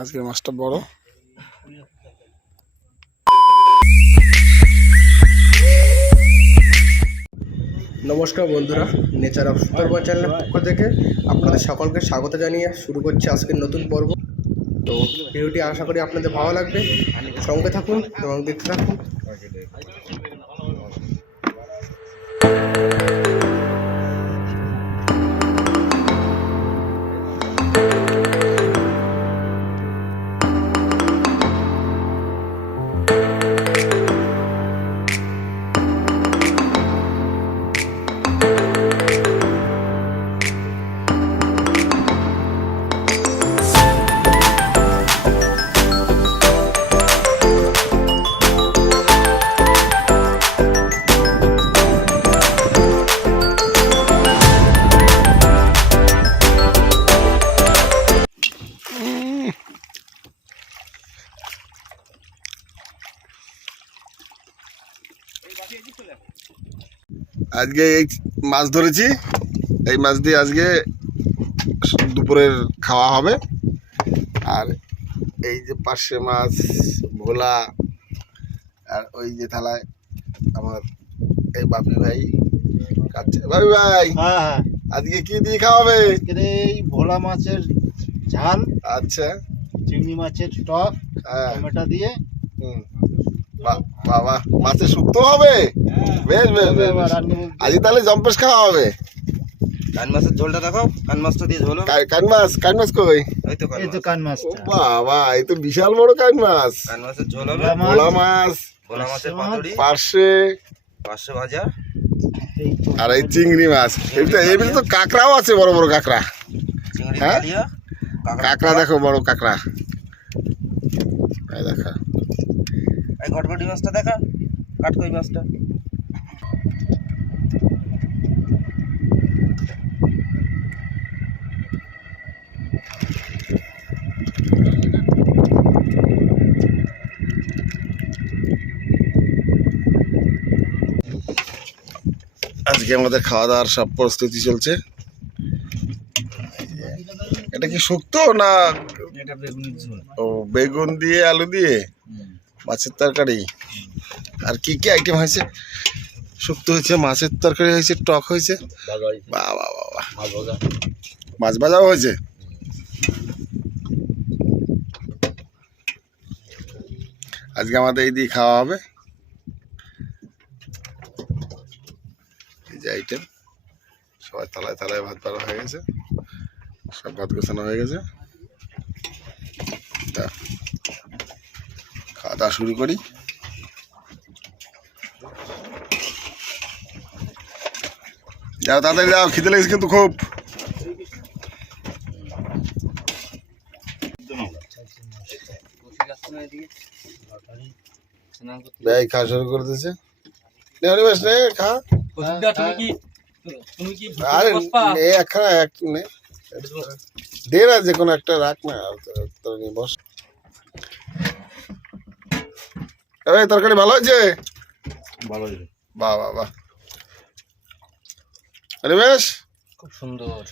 আজকের মাছটা বড়। নমস্কার বন্ধুরা, নেচার অফ সুন্দরবন চ্যানেলের পক্ষ থেকে আপনাদের সকলকে স্বাগত জানিয়ে শুরু করছি আজকের নতুন পর্ব। তো ভিডিওটি আশা করি আপনাদের ভালো লাগবে, সঙ্গে থাকুন এবং দেখতে থাকুন। আজকে এই মাছ ধরেছি, এই মাছ দিয়ে আজকে দুপুরের খাওয়া হবে। আর এই যে পার্শে মাছ, ভোলা, আর ওই যে থালায় আমার এই বাপি ভাই কাটছে। বাপি ভাই, হ্যাঁ, আজকে কি দিয়ে খাওয়াবে? এই ভোলা মাছের ঝাল, আচ্ছা, চিংড়ি মাছের টক, হ্যাঁ, টমেটো দিয়ে। বাবা, মাছের শুক্তো হবে? বেশ বেশ বেশ। আজকে তাহলে জম্পেশ খাওয়া হবে। কান মাছের ঝোলটা দেখাও, কান মাছটা দিয়ে ঝোল। কান মাছ কই? এই তো কান মাছ। বাবা, এই তো বিশাল বড় কান মাছ। কান মাছের ঝোল হবে, ভোলা মাছ, ভোলা মাছের পাতুরি, পার্শে ভাজা, আর এই চিংড়ি মাছ। এমনি তো কাঁকড়াও আছে, বড় বড় কাঁকড়া। হ্যাঁ, কাঁকড়া দেখো, বড় কাঁকড়া। এই দেখো, এই ঘটঘটি মাছটা দেখা, কাটকই মাছটা। আজকে আমাদের খাওয়া দাওয়ার সব প্রস্তুতি চলছে। এটা কি শুক্তো না? ও, বেগুন দিয়ে আলু দিয়ে মাছের তরকারি। আর কি কি আইটেম হয়েছে? শুক্তো হয়েছে, মাছের তরকারি হয়েছে, টক হয়েছে, বাবা বাবা, মাছ ভাজাও হয়েছে। আজকে আমাদের এই দিয়ে খাওয়া হবে। এই যে আইটেম, সবাই থালায় থালায় ভাত বাড়া হয়ে গেছে, সব ভাত গোছানো হয়ে গেছে। খাওয়া দাওয়া শুরু করি। যাও, তাড়াতাড়ি যাও, খিদে লেগেছে কিন্তু খুব। খাওয়া শুরু করে দিয়েছে। খা, আরে দে না, যে কোনো একটা রাখ না, বস। তরকারি ভালো হয়েছে, বাহ বাহ বাহ, আরে বেশ খুব সুন্দর।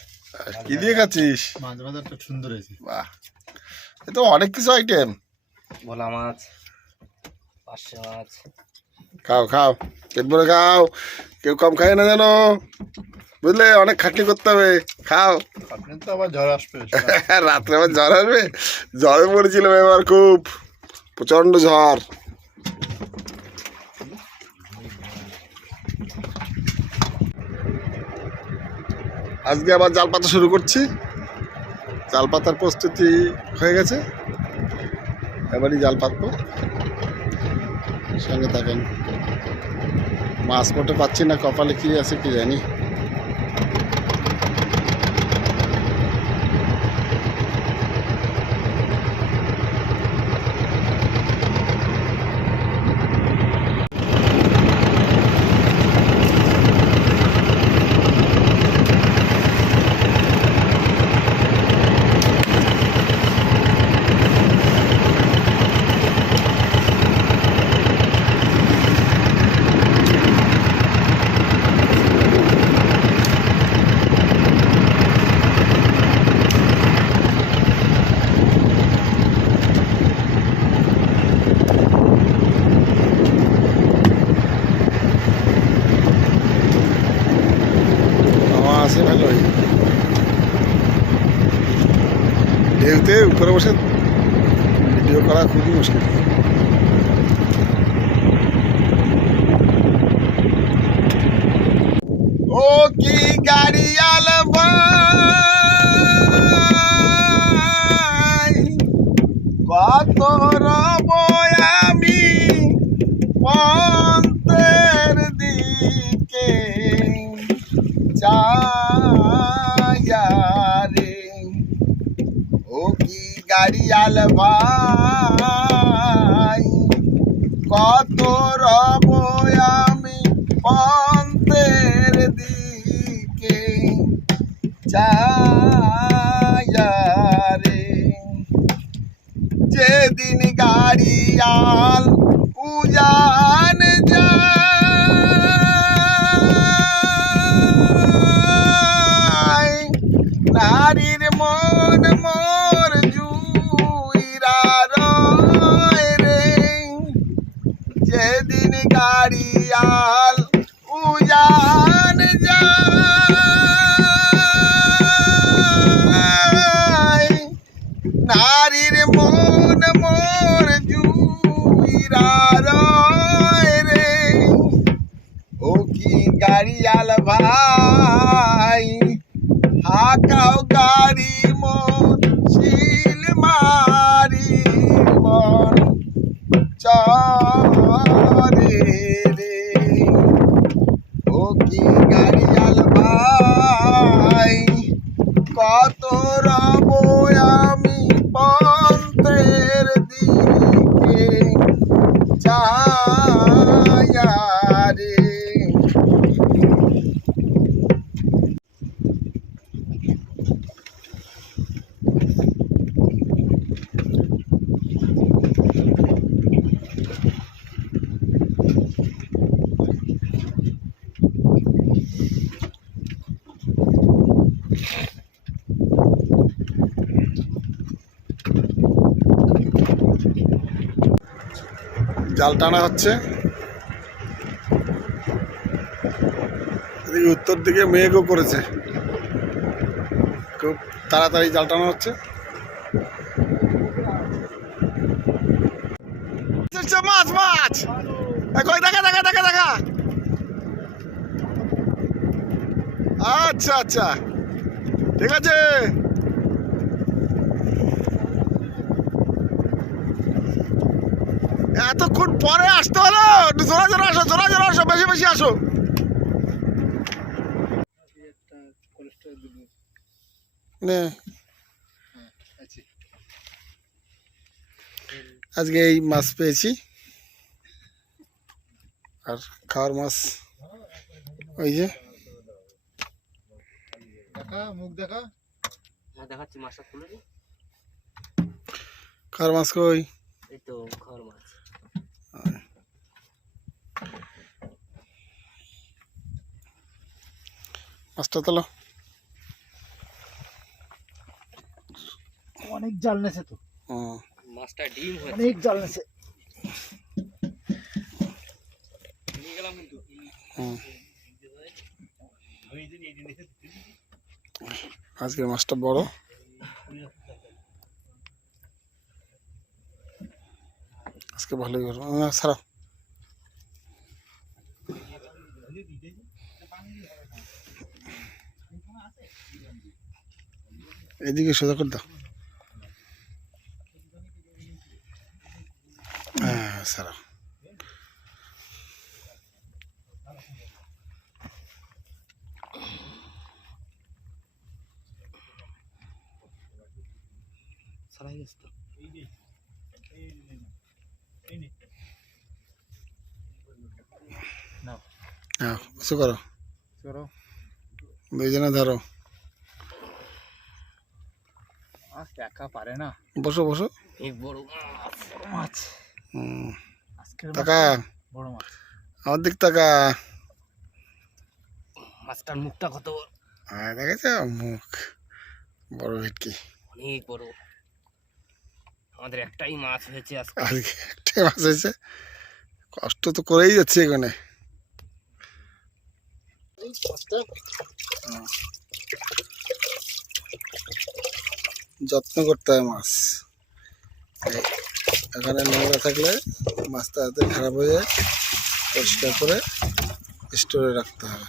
কি দিয়ে খাচ্ছিস? মাছ ভাজাটা সুন্দর হয়েছে। বাহ, এ তো অনেক কিছু আইটেম। ভোলা মাছ, পার্শে মাছ। খাও খাও, পেট ভরে খাও, কেউ কম খায় না জানো, বুঝলে? অনেক খাটনি করতে হবে, খাও। আপনি তো আবার জ্বর আসবে। রাত্রে আবার জ্বর আসবে? জ্বরে পড়েছিলাম এবার, খুব প্রচন্ড ঝড়। আজকে আবার জাল পাতা শুরু করছি। জাল পাতার প্রস্তুতি হয়ে গেছে, এবারই জাল পাতবো। সঙ্গে থাকেন। মাছ মোটে পাচ্ছি না, কপালে কি আছে কি জানি। ঢেউতে উপরে বসে ভিডিও করা খুবই মুশকিল। ও কি গাড়িয়াল ভাই, কত রব আমি পন্থের দিকে চাইয়া রে। ও কি গাড়িয়াল ভাই, কত রব আমি পন্থের দিকে চাইয়া রে। যেদিন গাড়িয়াল উজান যায়, নারীর মন মোর জুইরা রয় রে। যেদিন গাড়িয়াল উজান যায়, নারীর মন মোর জুইরা রয় রে। ও কি গাড়িয়াল ভাই, হাকাও গাড়ি মন শিল মারি মন চরে রে। ও কি গাড়িয়াল ভাই, কত রব আমি পন্থের দিকে চাইয়া রে। জাল টানা হচ্ছে, এদিকে উত্তর দিকে মেঘও করেছে, খুব তাড়াতাড়ি জাল টানা হচ্ছে। মাছ মাছ কই, দেখা দেখা দেখা দেখা। আচ্ছা আচ্ছা, ঠিক আছে। এতক্ষণ পরে আসতে হলো, জোরা জোরা আসো, জোরা জোরা আসো, বেশি বেশি আসো। নে আজকে এই মাছ পেয়েছি, আর খাওয়ার মাছ ওই যে দেখা, মুখ দেখা। দেখাচ্ছি মাছটা তুলে নি। খাওয়ার মাছ কই? এই তো খাওয়ার মাছ। মাছটা তোলো। অনেক জাল নেছে তো, মাছটা ডিম হয়েছে, অনেক জাল নেছে। নিয়ে গেলাম কিন্তু। আজকে মাছটা বড়। আজকে ভালোই করবো, ছাড়া এদিকে সোজা করে দাও। হ্যাঁ ছাড়া, ছাড়াই গেছে তো। হ্যাঁ কিছু করো, করো। দুইজনে ধরো। মাছ দেখা পারে না। বসো বসো। এক বড় মাছ, হুম, আজকের টাকা বড় মাছ। আমার দিক টাকা। মাছটার মুখটা কত বড়, হ্যাঁ দেখেছ মুখ, বড় ভেটকি। অনেক বড়। আমাদের একটাই মাছ হয়েছে আজকে। আজকে একটাই মাছ হয়েছে, কষ্ট তো করেই যাচ্ছে এখানে। যত্ন করতে হয় মাছ। এখানে নোংরা থাকলে মাছ তাড়াতাড়ি খারাপ হয়ে যায়, পরিষ্কার করে স্টোরে রাখতে হবে।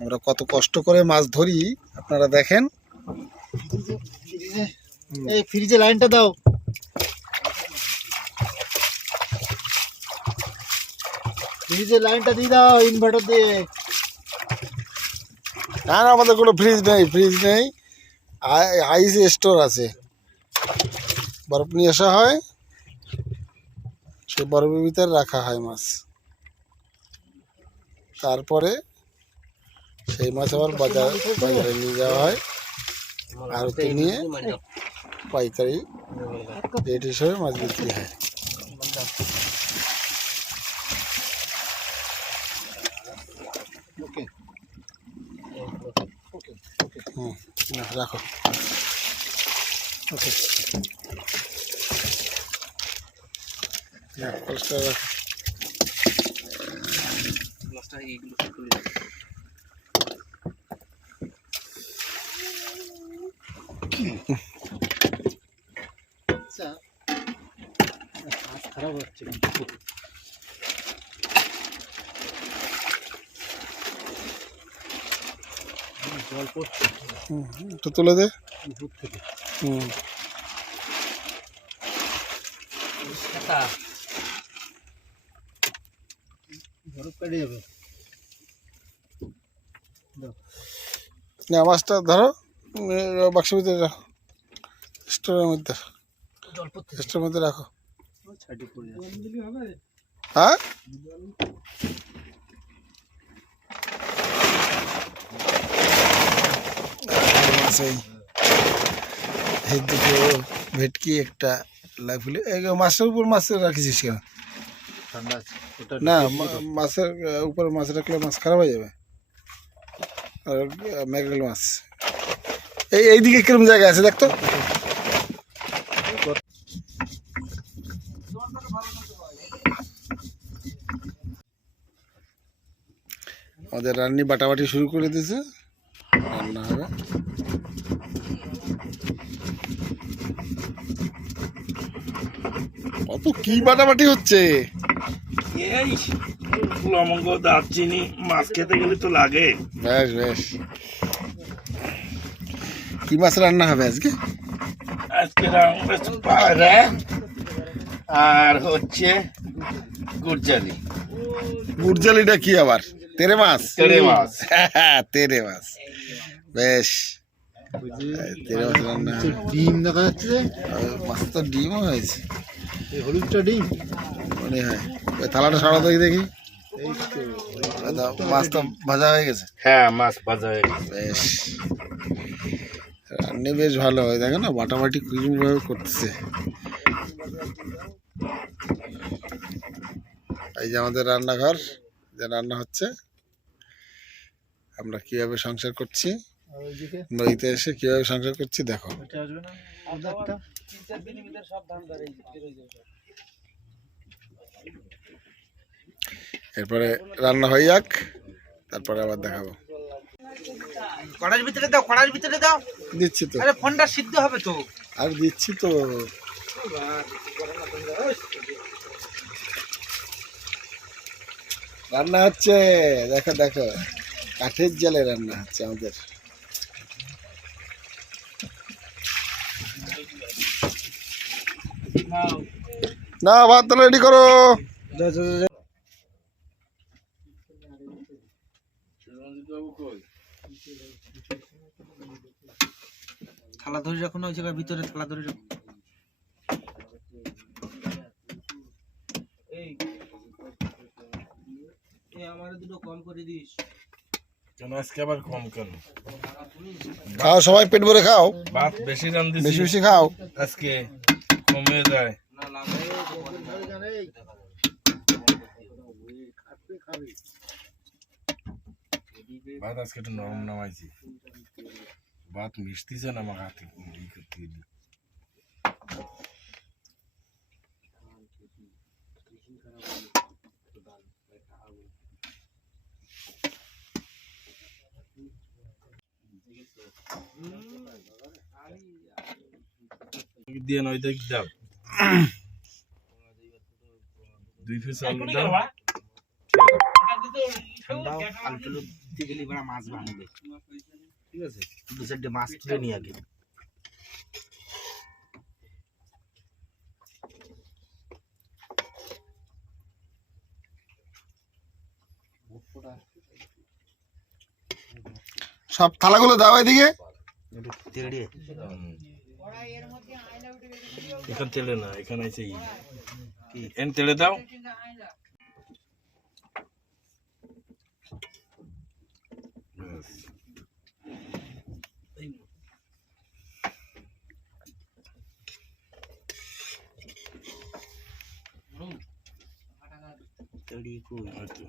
আমরা কত কষ্ট করে মাছ ধরি আপনারা দেখেন। এই ফ্রিজে লাইনটা দাও। ফ্রিজে লাইনটা দিয়ে দাও ইনভার্টার দিয়ে। না না, আমাদের কোনো ফ্রিজ নেই, আইস স্টোর আছে, বরফ নিয়ে আসা হয়, সেই বরফের ভিতরে রাখা হয় মাছ। তারপরে সেই মাছ আবার বাজারে নিয়ে যাওয়া হয়, আড়তে নিয়ে পাইকারি রেট হিসেবে মাছ বিক্রি হয়। হুম, রাখো। ওকে, পরিষ্কার রাখো। মাছটা এইগুলো খুলে দাও। আচ্ছা, মাছ খারাপ হচ্ছে। জল পড়ছে একটু তুলে দে। উপর থেকে। হুম, কাকা, বরফ কেটে যাবে। না মাছটা ধরো, বাক্সের ভিতরে রাখো, স্টোরের মধ্যে, জল পড়তে স্টোরের মধ্যে রাখো। ছাটি পড়ে যাচ্ছে। হ্যাঁ, মাছ এই দুটো ভেটকি, একটা লাইফুলি। এই মাছের উপর মাছ রাখিস কেন? ঠান্ডা আছে ওটা। না, মাছের উপরে মাছ রাখলে মাছ খারাপ হয়ে যাবে। আর ম্যাকরেল মাছ এইদিকে কিরকম জায়গা আছে দেখতো। আমাদের রান্নি বাটাবাটি শুরু করে দিয়েছে, রান্না হবে। কত কি বাটাবাটি হচ্ছে। এই লবঙ্গ দারচিনি মাছ খেতে গেলে তো লাগে। বেশ বেশ, কি মাছ রান্না হবে আজকে? আজকে পায়রা আর হচ্ছে গুড়জালি। গুড়জালিটা কি আবার? তেরে মাছ? তেড়ে মাছ। তেরে মাছ, বেশ। তেরে মাছ রান্না হবে। ডিম দেখা যাচ্ছে। মাছ তো ডিমও হয়েছে এই হলুদটা ডিম মনে হয়। ওই থালাটা সরা দেখি দেখি। এই তো ওই দাও, মাছ তো ভাজা হয়ে গেছে। হ্যাঁ, মাছ ভাজা হয়ে গেছে। বেশ, রান্না বেশ ভালো হয়। দেখো না বাটাবাটি কিরকমভাবে করতেছে। এই যে আমাদের রান্নাঘর, যে রান্না হচ্ছে। আমরা কিভাবে সংসার করছি, আর ওইদিকে নদীতে এসে কিভাবে সংসার করছি দেখো। এটা আসবে না আদারটা। এরপরে রান্না হয়ে যাক, তারপরে আবার দেখাবো। কড়াইয়ের ভিতরে দাও, কড়াইয়ের ভিতরে দাও। দিচ্ছি তো, আরে ফোনটা সিদ্ধ হবে তো। আর দিচ্ছি তো। রান্না হচ্ছে, দেখো দেখো, কাঠের জালে রান্না হচ্ছে আমাদের। না, ভাত রেডি করো। থালা ধরে রাখো না, ওই জায়গার ভিতরে থালা ধরে রাখো। আমার দুটো কম করে দিস। কেন আজকে আবার কম কেন? খাও সবাই, পেট ভরে খাও, ভাত বেশি রান বেশি দিছি বেশি খাও। আজকে, কমে যায়। ভাত আজকে একটু নরম নামাইছি, ভাত মিশতেছে না আমার হাতে। ই করতে গেলে দিয়ে নয় দেখ দাও 2 পিস আলু দাও ঠান্ডাও আলু দিতে গেলে বড় মাছ ভাঙবে ঠিক আছে দু চারটে মাছ তুলে নিয়ে আগে সব থালাগুলো দাও এদিকে। একটু তেল দিয়ে এখান তেলে না এখানে আছে এন তেলে দাও ব্যাস। তেল দিয়ে কই হয়তো